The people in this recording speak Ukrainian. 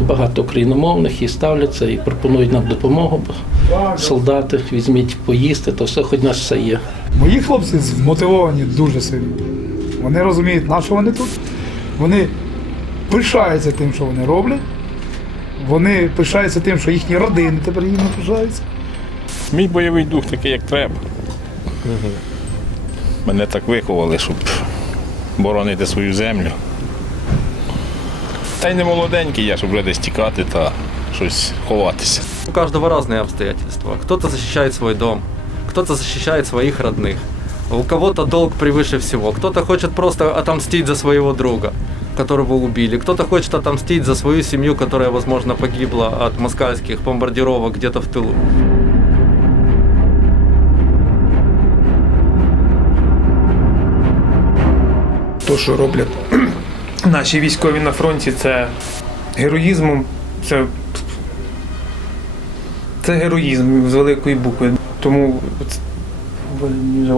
Багато україномовних і ставляться, і пропонують нам допомогу. Солдати, візьміть поїсти, то все, хоч нас все є. Мої хлопці змотивовані дуже сильно. Вони розуміють, на що вони тут. Вони пишаються тим, що вони роблять. Вони пишаються тим, що їхні родини тепер їм пишаються. Мій бойовий дух такий, як треба. Мене так виховали, щоб боронити свою землю Та й не молоденький я, щоб вже десь тікати та щось ховатися. У каждого разные обстоятельства. Кто-то защищает свой дом, кто-то защищает своих родных. У кого-то долг превыше всего. Кто-то хочет просто отомстить за своего друга, которого убили. Кто-то хочет отомстить за свою семью, которая, возможно, погибла от москальских бомбардировок где-то в тылу. То, що роблять наші військові на фронті, це героїзмом, це, це героїзм з великої букви. Тому це не.